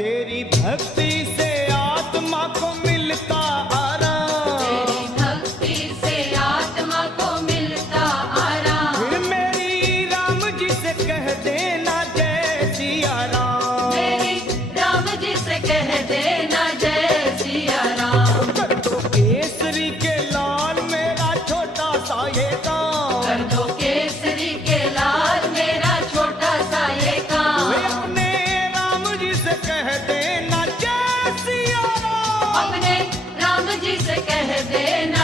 तेरी भक्ति से आत्मा को मिलता आराम, तेरी भक्ति से आत्मा को मिलता आराम। फिर मेरी राम जी से कह देना जय सिया राम, मेरी राम जी से कह देना जय सिया राम। कर दो केसरी के लाल मेरा छोटा सा ये काम, कर दो केसरी के लाल मेरा छोटा सा ये काम। वे अपने राम जी से कह देना जय सिया राम, अपने राम जी से कह देना